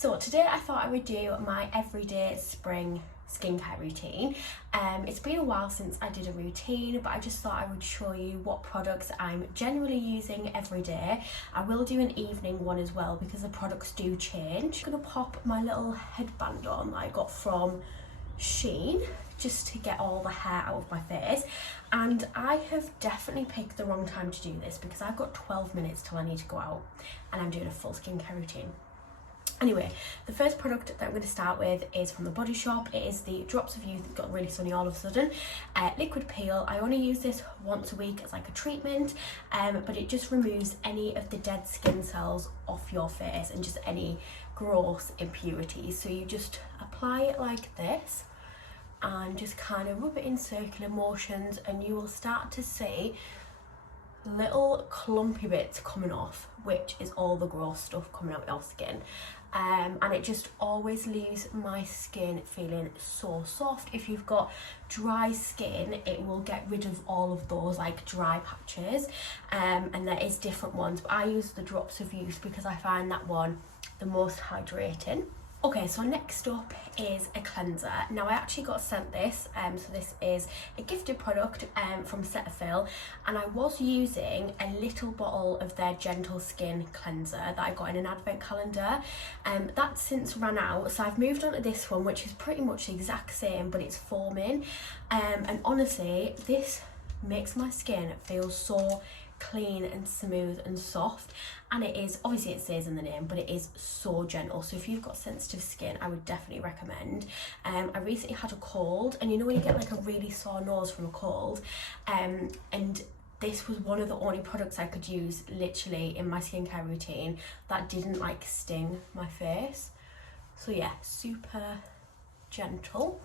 So today I thought I would do my everyday spring skincare routine. It's been a while since I did a routine, but I just thought I would show you what products I'm generally using every day. I will do an evening one as well because the products do change. I'm gonna pop my little headband on that I got from Shein just to get all the hair out of my face, and I have definitely picked the wrong time to do this because I've got 12 minutes till I need to go out and I'm doing a full skincare routine. Anyway, the first product that I'm going to start with is from the Body Shop. It is the Drops of Youth. It got really sunny all of a sudden. Liquid peel. I only use this once a week as like a treatment, but it just removes any of the dead skin cells off your face and just any gross impurities. So you just apply it like this and just kind of rub it in circular motions, and you will start to see little clumpy bits coming off, which is all the gross stuff coming out of your skin. And it just always leaves my skin feeling so soft. If you've got dry skin, it will get rid of all of those like dry patches, and there is different ones, but I use the Drops of Youth because I find that one the most hydrating. Okay, so next up is a cleanser. Now I actually got sent this, so this is a gifted product from Cetaphil, and I was using a little bottle of their Gentle Skin cleanser that I got in an advent calendar. That's since ran out, so I've moved on to this one, which is pretty much the exact same, but it's foaming. And honestly, this makes my skin feel so clean and smooth and soft, and it is, obviously it says in the name, but it is so gentle. So if you've got sensitive skin, I would definitely recommend. I recently had a cold, and you know when you get like a really sore nose from a cold, and this was one of the only products I could use literally in my skincare routine that didn't like sting my face. So yeah, super gentle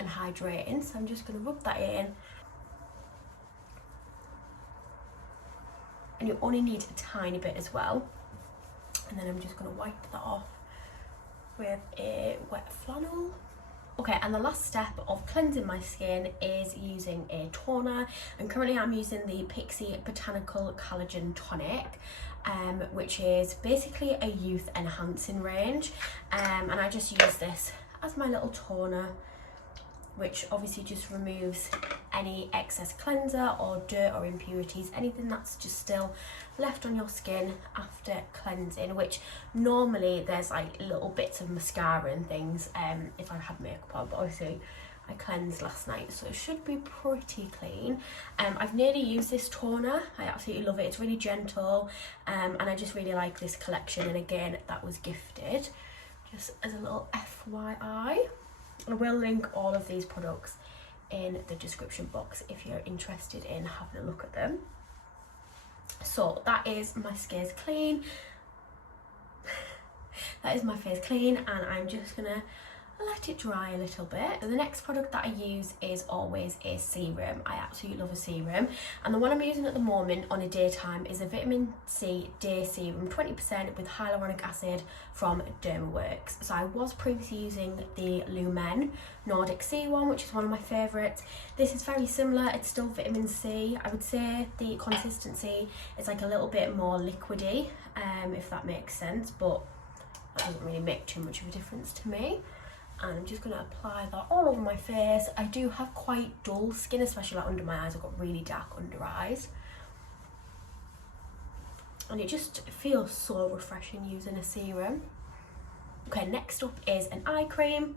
and hydrating. So I'm just going to rub that in. And you only need a tiny bit as well, and then I'm just going to wipe that off with a wet flannel. Okay, and the last step of cleansing my skin is using a toner, and currently I'm using the Pixi Botanical Collagen Tonic, which is basically a youth enhancing range, and I just use this as my little toner, which obviously just removes any excess cleanser or dirt or impurities, anything that's just still left on your skin after cleansing, which normally there's like little bits of mascara and things if I had makeup on, but obviously I cleansed last night, so it should be pretty clean. I've nearly used this toner. I absolutely love it. It's really gentle, and I just really like this collection, and again, that was gifted, just as a little FYI. I will link all of these products in the description box if you're interested in having a look at them. So that is my face clean. That is my face clean, and I'm just gonna let it dry a little bit. And the next product that I use is always a serum. I absolutely love a serum, and the one I'm using at the moment on a daytime is a vitamin C day serum, 20% with hyaluronic acid from Dermaworks. So I was previously using the Lumene Nordic Sea one, which is one of my favourites. This is very similar. It's still vitamin C. I would say the consistency is like a little bit more liquidy, if that makes sense, but that doesn't really make too much of a difference to me. And I'm just going to apply that all over my face. I do have quite dull skin, especially like under my eyes. I've got really dark under eyes, and it just feels so refreshing using a serum. Okay, next up is an eye cream,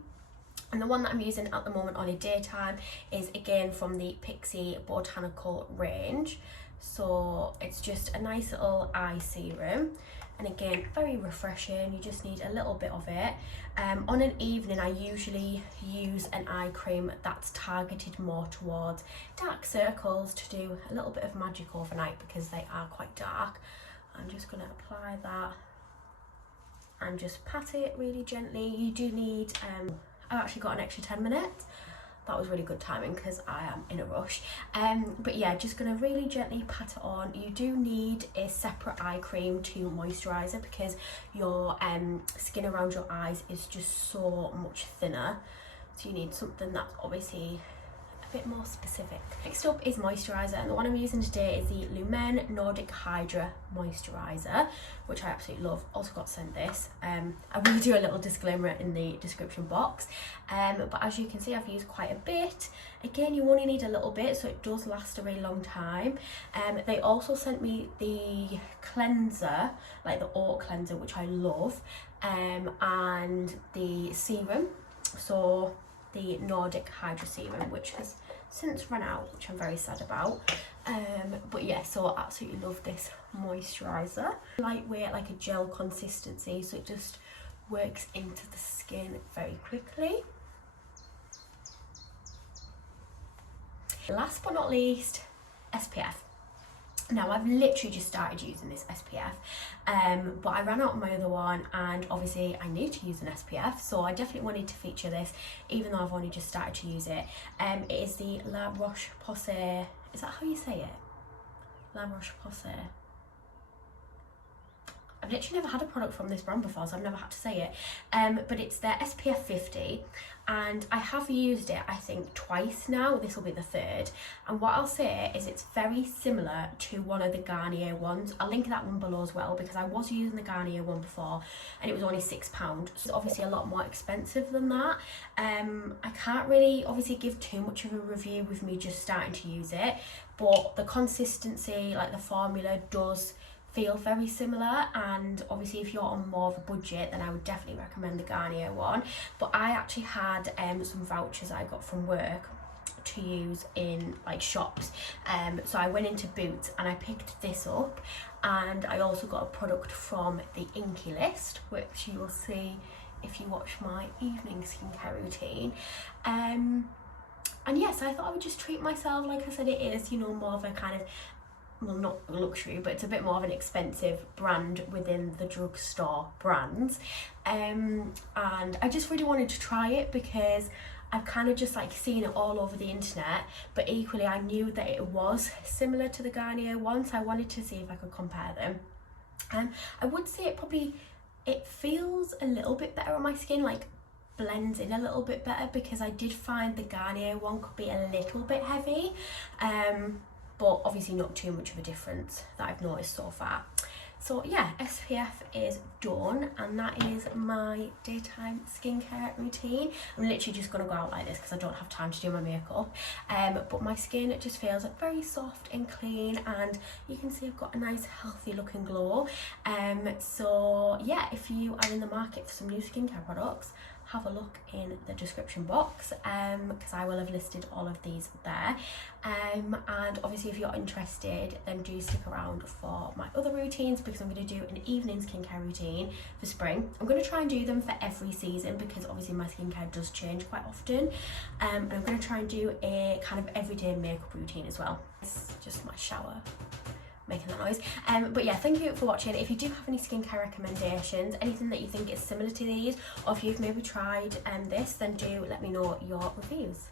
and the one that I'm using at the moment on a daytime is again from the Pixi Botanical range. So it's just a nice little eye serum, and again, very refreshing. You just need a little bit of it. On an evening, I usually use an eye cream that's targeted more towards dark circles to do a little bit of magic overnight because they are quite dark. I'm just going to apply that and just pat it really gently. You do need, I've actually got an extra 10 minutes. That was really good timing because I am in a rush. But yeah, just going to really gently pat it on. You do need a separate eye cream to moisturise it because your skin around your eyes is just so much thinner. So you need something that's obviously a bit more specific. Next up is moisturiser, and the one I'm using today is the Lumene Nordic Hydra Moisturiser, which I absolutely love. Also got sent this. I will do a little disclaimer in the description box, but as you can see, I've used quite a bit. Again, you only need a little bit, so it does last a really long time. They also sent me the cleanser, like the oat cleanser, which I love, and the serum, so the Nordic Hydra Serum, which has since run out, which I'm very sad about. But yeah, so I absolutely love this moisturiser. Lightweight, like a gel consistency, so it just works into the skin very quickly. Last but not least, SPF. Now, I've literally just started using this SPF, but I ran out of my other one, and obviously I need to use an SPF, so I definitely wanted to feature this, even though I've only just started to use it. It is the Roche Posay, is that how you say it? Roche Posay. I've literally never had a product from this brand before, so I've never had to say it, but it's their SPF 50, and I have used it, I think, twice now. This will be the third, and what I'll say is it's very similar to one of the Garnier ones. I'll link that one below as well, because I was using the Garnier one before and it was only £6, so it's obviously a lot more expensive than that. I can't really obviously give too much of a review with me just starting to use it, but the consistency, like the formula, does feel very similar, and obviously if you're on more of a budget, then I would definitely recommend the Garnier one. But I actually had some vouchers I got from work to use in like shops, so I went into Boots and I picked this up, and I also got a product from the Inky list, which you will see if you watch my evening skincare routine. And yes, I thought I would just treat myself. Like I said, it is, you know, more of a kind of, well, not luxury, but it's a bit more of an expensive brand within the drugstore brands, and I just really wanted to try it because I've kind of just like seen it all over the internet, but equally I knew that it was similar to the Garnier one, so I wanted to see if I could compare them. And I would say it feels a little bit better on my skin, like blends in a little bit better, because I did find the Garnier one could be a little bit heavy, but obviously not too much of a difference that I've noticed so far. So yeah, SPF is done, and that is my daytime skincare routine. I'm literally just going to go out like this because I don't have time to do my makeup, but my skin just feels very soft and clean, and you can see I've got a nice healthy looking glow. So yeah, if you are in the market for some new skincare products, have a look in the description box, because I will have listed all of these there, and obviously if you're interested, then do stick around for my other routines, because I'm going to do an evening skincare routine for spring. I'm going to try and do them for every season, because obviously my skincare does change quite often, and I'm going to try and do a kind of everyday makeup routine as well. It's just my shower making that noise. But yeah, thank you for watching. If you do have any skincare recommendations, anything that you think is similar to these, or if you've maybe tried this, then do let me know your reviews.